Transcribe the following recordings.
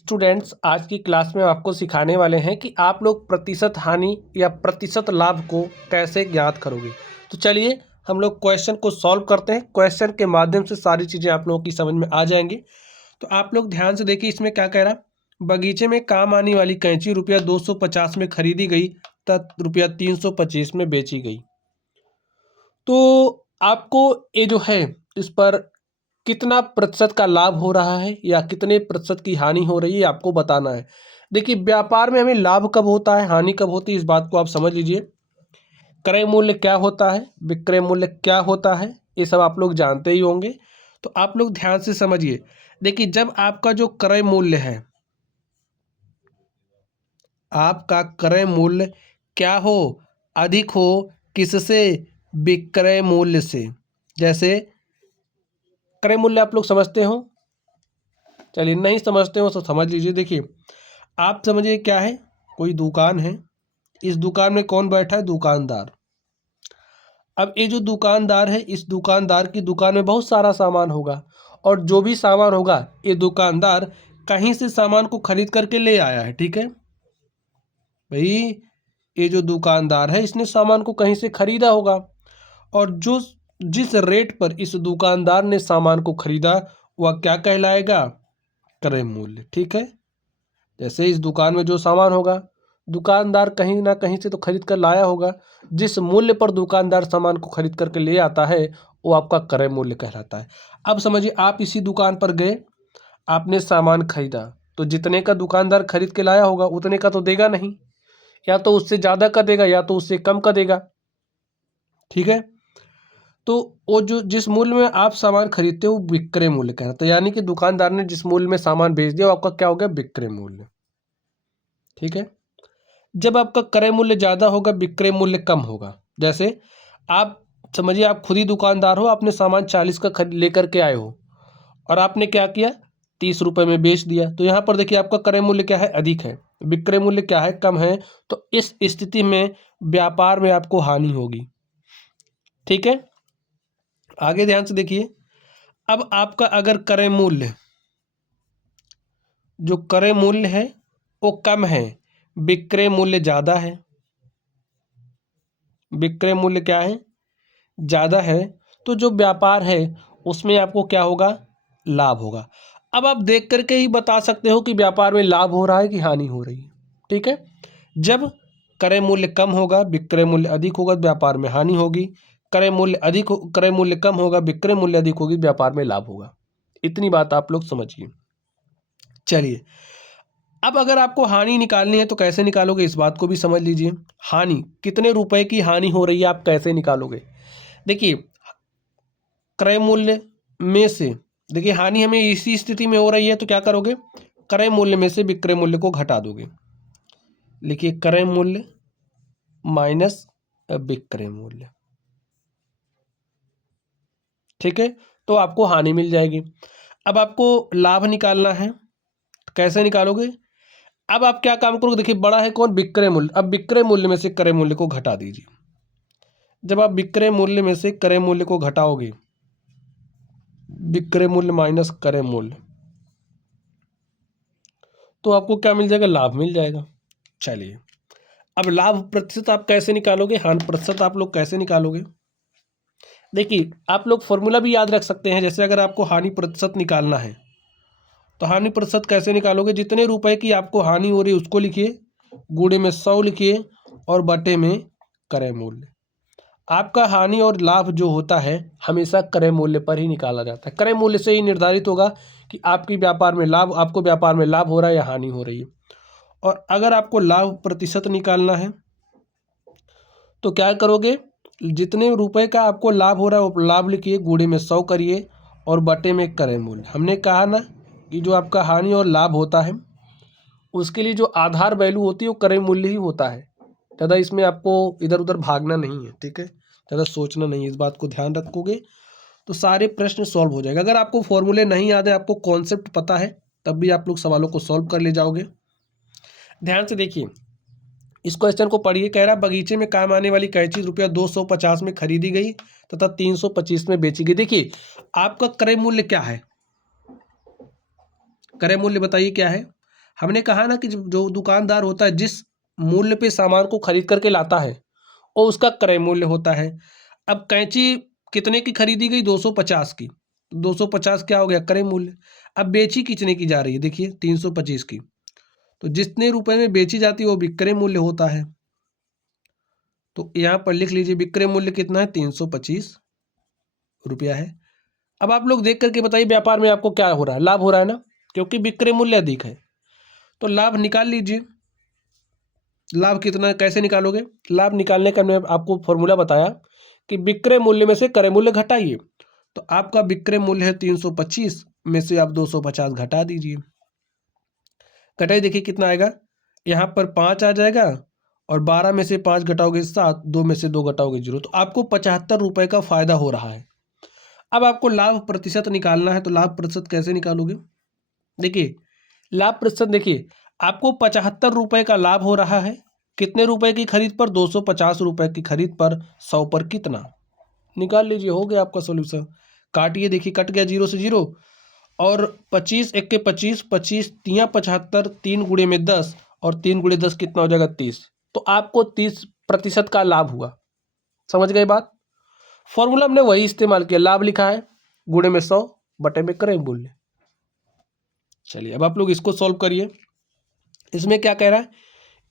Students, आज की class में आपको सिखाने वाले हैं कि आप लोग प्रतिशत हानि या प्रतिशत लाभ को कैसे ज्ञात करोगे। तो चलिए हम लोग क्वेश्चन को सॉल्व करते हैं। क्वेश्चन के माध्यम से सारी चीज़ें आप लोगों की समझ में आ जाएंगी। तो आप लोग ध्यान से देखिए, इसमें क्या कह रहा है। बगीचे में काम आने वाली कैंची रुपया 250 में खरीदी गई तथा रुपया 325 में बेची गई। तो आपको ये जो है, इस पर कितना प्रतिशत का लाभ हो रहा है या कितने प्रतिशत की हानि हो रही है आपको बताना है। देखिए, व्यापार में हमें लाभ कब होता है, हानि कब होती है, इस बात को आप समझ लीजिए। क्रय मूल्य क्या होता है, विक्रय मूल्य क्या होता है, ये सब आप लोग जानते ही होंगे। तो आप लोग ध्यान से समझिए। देखिए, जब आपका जो क्रय मूल्य है, आपका क्रय मूल्य क्या हो, अधिक हो किससे, विक्रय मूल्य से। जैसे क्रय मूल्य आप लोग समझते हो, चलिए नहीं समझते हो तो समझ लीजिए। देखिए, आप समझिए क्या है, कोई दुकान है, इस दुकान में कौन बैठा है, दुकानदार। अब ये जो दुकानदार है, इस दुकानदार की दुकान में बहुत सारा सामान होगा, और जो भी सामान होगा ये दुकानदार कहीं से सामान को खरीद करके ले आया है। ठीक है भाई, ये जो दुकानदार है इसने सामान को कहीं से खरीदा होगा, और जो जिस रेट पर इस दुकानदार ने सामान को खरीदा वह क्या कहलाएगा, क्रय मूल्य। ठीक है, जैसे इस दुकान में जो सामान होगा, दुकानदार कहीं ना कहीं से तो खरीद कर लाया होगा। जिस मूल्य पर दुकानदार सामान को खरीद करके ले आता है वो आपका क्रय मूल्य कहलाता है। अब समझिए, आप इसी दुकान पर गए, आपने सामान खरीदा, तो जितने का दुकानदार खरीद के लाया होगा उतने का तो देगा नहीं, या तो उससे ज़्यादा का देगा या तो उससे कम का देगा। ठीक है, तो वो जो जिस मूल्य में आप सामान खरीदते हो वो विक्रय मूल्य कहलाता है। यानी कि दुकानदार ने जिस मूल्य में सामान बेच दिया वो आपका क्या हो गया, विक्रय मूल्य। ठीक है, जब आपका क्रय मूल्य ज़्यादा होगा, विक्रय मूल्य कम होगा। जैसे आप समझिए, आप खुद ही दुकानदार हो, आपने सामान 40 का खरीद लेकर के आए हो, और आपने क्या किया, 30 रुपये में बेच दिया। तो यहाँ पर देखिए, आपका क्रय मूल्य क्या है, अधिक है, विक्रय मूल्य क्या है, कम है। तो इस स्थिति में व्यापार में आपको हानि होगी। ठीक है, आगे ध्यान से देखिए। अब आपका अगर क्रय मूल्य, जो क्रय मूल्य है वो कम है, विक्रय मूल्य ज़्यादा है, विक्रय मूल्य क्या है, ज़्यादा है, तो जो व्यापार है उसमें आपको क्या होगा, लाभ होगा। अब आप देख करके ही बता सकते हो कि व्यापार में लाभ हो रहा है कि हानि हो रही है। ठीक है, जब क्रय मूल्य कम होगा, विक्रय मूल्य अधिक होगा, तो व्यापार में हानि होगी। क्रय मूल्य कम होगा, विक्रय मूल्य अधिक होगी, व्यापार में लाभ होगा। इतनी बात आप लोग समझिए। चलिए, अब अगर आपको हानि निकालनी है तो कैसे निकालोगे, इस बात को भी समझ लीजिए। हानि, कितने रुपए की हानि हो रही है, आप कैसे निकालोगे। देखिए, क्रय मूल्य में से, देखिए हानि हमें इसी स्थिति में हो रही है तो क्या करोगे, क्रय मूल्य में से विक्रय मूल्य को घटा दोगे। लिखिए, क्रय मूल्य माइनस विक्रय मूल्य। ठीक है, तो आपको हानि मिल जाएगी। अब आपको लाभ निकालना है, कैसे निकालोगे। अब आप क्या काम करोगे, देखिए बड़ा है कौन, विक्रय मूल्य। अब विक्रय मूल्य में से क्रय मूल्य को घटा दीजिए। जब आप विक्रय मूल्य में से क्रय मूल्य को घटाओगे, विक्रय मूल्य माइनस क्रय मूल्य, तो आपको क्या मिल जाएगा, लाभ मिल जाएगा। चलिए, अब लाभ प्रतिशत आप कैसे निकालोगे, हानि प्रतिशत आप लोग कैसे निकालोगे। देखिए, आप लोग फॉर्मूला भी याद रख सकते हैं। जैसे अगर आपको हानि प्रतिशत निकालना है तो हानि प्रतिशत कैसे निकालोगे, जितने रुपए की आपको हानि हो रही है उसको लिखिए, गुणे में 100 लिखिए, और बटे में क्रय मूल्य। आपका हानि और लाभ जो होता है हमेशा क्रय मूल्य पर ही निकाला जाता है। क्रय मूल्य से ही निर्धारित होगा कि आपको व्यापार में लाभ हो रहा है या हानि हो रही है। और अगर आपको लाभ प्रतिशत निकालना है तो क्या करोगे, जितने रुपए का आपको लाभ हो रहा है वो लाभ लिखिए, गुणे में 100 करिए, और बटे में क्रय मूल्य। हमने कहा ना कि जो आपका हानि और लाभ होता है उसके लिए जो आधार वैल्यू होती है वो क्रय मूल्य ही होता है। ज़्यादा इसमें आपको इधर उधर भागना नहीं है। ठीक है, ज़्यादा सोचना नहीं है, इस बात को ध्यान रखोगे तो सारे प्रश्न सॉल्व हो जाएगा। अगर आपको फॉर्मूले नहीं याद है, आपको कॉन्सेप्ट पता है, तब भी आप लोग सवालों को सॉल्व कर ले जाओगे। ध्यान से देखिए, इस क्वेश्चन को पढ़िए। कह रहा, बगीचे में काम आने वाली कैंची रुपया 250 में खरीदी गई तथा 325 में बेची गई। देखिए, आपका क्रय मूल्य क्या है, क्रय मूल्य बताइए क्या है, हमने कहा ना कि जो दुकानदार होता है जिस मूल्य पे सामान को खरीद करके लाता है वो उसका क्रय मूल्य होता है। अब कैंची कितने की खरीदी गई, 250 की, 250 क्या हो गया, क्रय मूल्य। अब बेची कितने की जा रही है, देखिए 325 की, तो जितने रुपए में बेची जाती है वो विक्रय मूल्य होता है। तो यहाँ पर लिख लीजिए विक्रय मूल्य कितना है, 325 रुपया है। अब आप लोग देख करके बताइए व्यापार में आपको क्या हो रहा है, लाभ हो रहा है ना, क्योंकि विक्रय मूल्य अधिक है। तो लाभ निकाल लीजिए। लाभ कितना, कैसे निकालोगे, लाभ निकालने का मैं आपको फॉर्मूला बताया कि विक्रय मूल्य में से क्रय मूल्य घटाइए। तो आपका विक्रय मूल्य है 325, में से आप 250 घटा दीजिए। घटाई देखिए कितना आएगा, यहाँ पर 5 आ जाएगा और 12 में से 5 घटाओगे 7, 2 में से 2 घटाओगे 0, तो आपको 75 रुपये का फायदा हो रहा है। अब आपको लाभ प्रतिशत निकालना है, तो लाभ प्रतिशत कैसे निकालोगे, देखिए लाभ प्रतिशत, देखिए आपको 75 रुपये का लाभ हो रहा है, कितने रुपए की खरीद पर, 250 रुपये की खरीद पर, 100 पर कितना, निकाल लीजिए, हो गया आपका सोल्यूशन। काटिए, देखिए कट गया 0 से 0, और 25 एक के 25, 25 तिया 75, 3 गुणे में 10 और 3 गुणे 10 कितना हो जाएगा, 30। तो आपको 30% का लाभ हुआ। समझ गए बात। फॉर्मूला हमने वही इस्तेमाल किया, लाभ लिखा है गुणे में 100 बटे में क्रय मूल्य। चलिए अब आप लोग इसको सॉल्व करिए। इसमें क्या कह रहा है,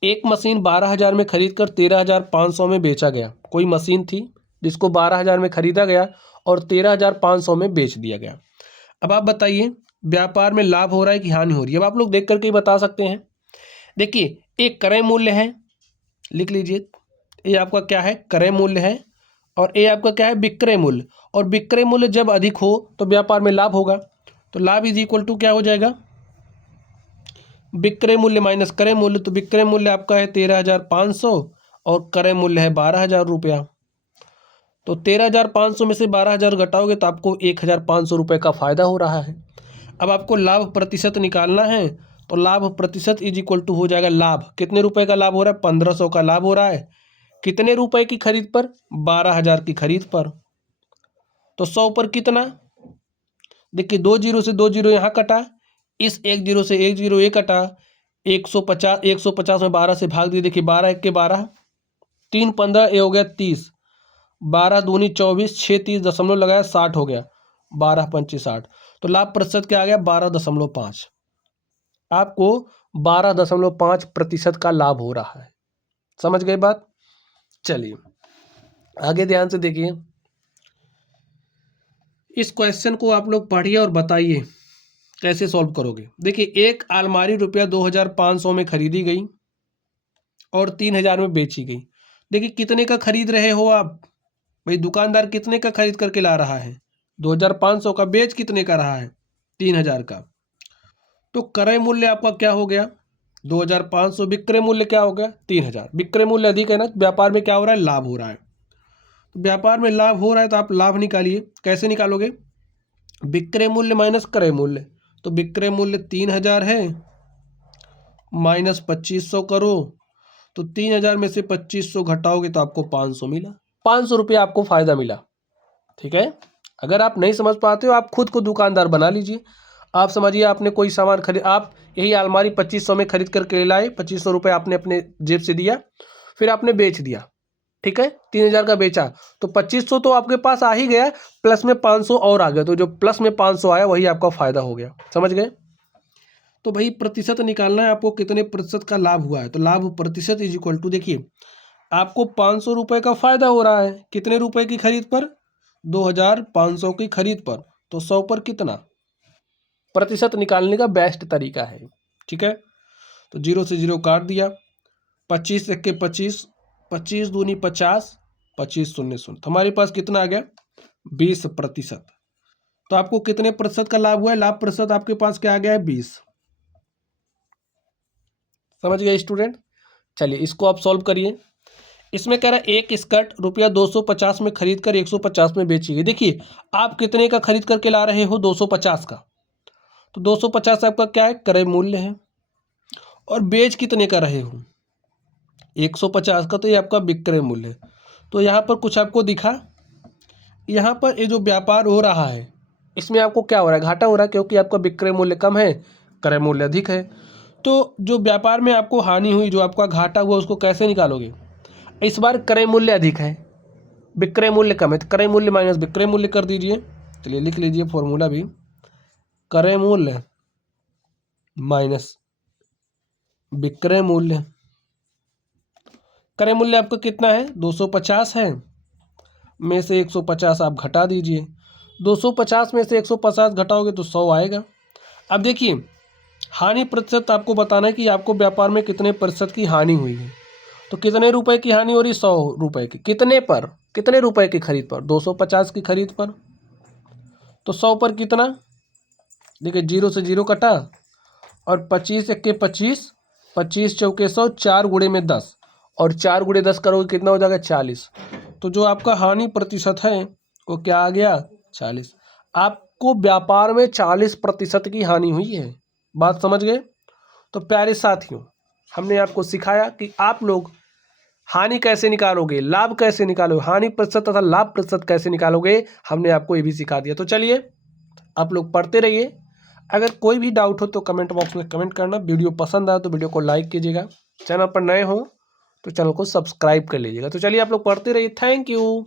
एक मशीन 12,000 में खरीद कर 13,500 में बेचा गया। कोई मशीन थी जिसको 12,000 में खरीदा गया और 13,500 में बेच दिया गया। अब आप बताइए व्यापार में लाभ हो रहा है कि हानि हो रही है। अब आप लोग देख करके ही बता सकते हैं। देखिए एक क्रय मूल्य है, लिख लीजिए, ये आपका क्या है, क्रय मूल्य है, और ये आपका क्या है, विक्रय मूल्य। और विक्रय मूल्य जब अधिक हो तो व्यापार में लाभ होगा। तो लाभ इज इक्वल टू क्या हो जाएगा, विक्रय मूल्य माइनस क्रय मूल्य। तो विक्रय मूल्य आपका है 13,500 और क्रय मूल्य है 12,000 रुपया। तो 13,500 में से 12,000 घटाओगे तो आपको 1,500 रुपये का फायदा हो रहा है। अब आपको लाभ प्रतिशत निकालना है, तो लाभ प्रतिशत इज इक्वल टू हो जाएगा, लाभ कितने रुपए का लाभ हो रहा है, 1,500 का लाभ हो रहा है, कितने रुपए की खरीद पर, 12,000 की खरीद पर। तो 100 पर कितना, देखिए 2 जीरो से 2 जीरो यहाँ कटा, इस 1 जीरो से 1 जीरो ये कटा, 150 में 12 से भाग दिए, देखिए 12 एक के 12, 3 15 ये हो गया 30, 12 दूनी 24, 6 30 दशमलव लगाया 60 हो गया, 12 पंची 60। तो लाभ प्रतिशत क्या आ गया, 12.5। आपको 12.5% का लाभ हो रहा है। समझ गए बात। चलिए आगे ध्यान से देखिए, इस क्वेश्चन को आप लोग पढ़िए और बताइए कैसे सॉल्व करोगे। देखिए एक अलमारी रुपया 2,500 में खरीदी गई और 3,000 में बेची गई। देखिए कितने का खरीद रहे हो आप, भाई दुकानदार कितने का खरीद करके ला रहा है, 2,500 का, बेच कितने का रहा है, 3,000 का। तो क्रय मूल्य आपका क्या हो गया, 2,500, विक्रय मूल्य क्या हो गया, 3,000। विक्रय मूल्य अधिक है ना, व्यापार में क्या हो रहा है, लाभ हो रहा है। तो व्यापार में लाभ हो रहा है तो आप लाभ निकालिए। कैसे निकालोगे, विक्रय मूल्य माइनस क्रय मूल्य। तो विक्रय मूल्य 3,000 है, माइनस 2,500 करो, तो 3,000 में से 2,500 घटाओगे तो आपको 500 मिला, 500 रुपया आपको फायदा मिला। ठीक है। अगर आप नहीं समझ पाते हो आप खुद को दुकानदार बना लीजिए। आप समझिए आपने कोई सामान खरीद, आप यही अलमारी 2,500 में खरीद करके लाए, 2,500 रुपये आपने अपने जेब से दिया, फिर आपने बेच दिया, ठीक है, 3,000 का बेचा, तो 2,500 तो आपके पास आ ही गया, प्लस में 500 और आ गया, तो जो प्लस में 500 आया वही आपका फायदा हो गया। समझ गए। तो भाई प्रतिशत निकालना है आपको, कितने प्रतिशत का लाभ हुआ है। तो लाभ प्रतिशत इज इक्वल टू, देखिए आपको 500 रुपये का फायदा हो रहा है, कितने रुपए की खरीद पर, 2,500 की खरीद पर, तो 100 पर कितना, प्रतिशत निकालने का बेस्ट तरीका है। ठीक है। तो 0 से 0 काट दिया, 25 एक के 25, 25 दूनी 50, 25 शून्य शून्य, तो हमारे पास कितना आ गया, 20%। तो आपको कितने प्रतिशत का लाभ हुआ है, लाभ प्रतिशत आपके पास क्या आ गया है, 20। समझ गए स्टूडेंट। चलिए इसको आप सॉल्व करिए। इसमें कह रहा है एक स्कर्ट रुपया 250 में खरीद कर 150 में बेची गई। देखिए आप कितने का खरीद करके ला रहे हो, 250 का, तो 250 आपका क्या है, क्रय मूल्य है, और बेच कितने का रहे हो, 150 का, तो ये आपका विक्रय मूल्य है। तो यहाँ पर कुछ आपको दिखा, यहाँ पर ये जो व्यापार हो रहा है इसमें आपको क्या हो रहा है, घाटा हो रहा है, क्योंकि आपका विक्रय मूल्य कम है, क्रय मूल्य अधिक है। तो जो व्यापार में आपको हानि हुई, जो आपका घाटा हुआ, उसको कैसे निकालोगे? इस बार क्रय मूल्य अधिक है, विक्रय मूल्य कम है, तो क्रय मूल्य माइनस विक्रय मूल्य कर दीजिए। चलिए लिख लीजिए फॉर्मूला भी, क्रय मूल्य माइनस विक्रय मूल्य। क्रय मूल्य आपका कितना है? 250 है, में से 150 आप घटा दीजिए। 250 में से 150 घटाओगे तो 100 आएगा। अब देखिए, हानि प्रतिशत आपको बताना है कि आपको व्यापार में कितने प्रतिशत की हानि हुई है। तो कितने रुपए की हानि हो रही? 100 रुपए की। कितने पर? कितने रुपए की खरीद पर? 250 की खरीद पर। तो 100 पर कितना? देखिए, 0 से 0 कटा, और 25 एक्के 25, 25 चौके 100, 4 गुणे में 10, और 4 गुणे 10 करोगे कितना हो जाएगा? 40। तो जो आपका हानि प्रतिशत है वो क्या आ गया? 40। आपको व्यापार में 40% की हानि हुई है। बात समझ गए? तो प्यारे साथियों, हमने आपको सिखाया कि आप लोग हानि कैसे निकालोगे, लाभ कैसे निकालोगे, हानि प्रतिशत तथा लाभ प्रतिशत कैसे निकालोगे, हमने आपको ये भी सिखा दिया। तो चलिए, आप लोग पढ़ते रहिए। अगर कोई भी डाउट हो तो कमेंट बॉक्स में कमेंट करना। वीडियो पसंद आए तो वीडियो को लाइक कीजिएगा। चैनल पर नए हो तो चैनल को सब्सक्राइब कर लीजिएगा। तो चलिए, आप लोग पढ़ते रहिए। Thank you.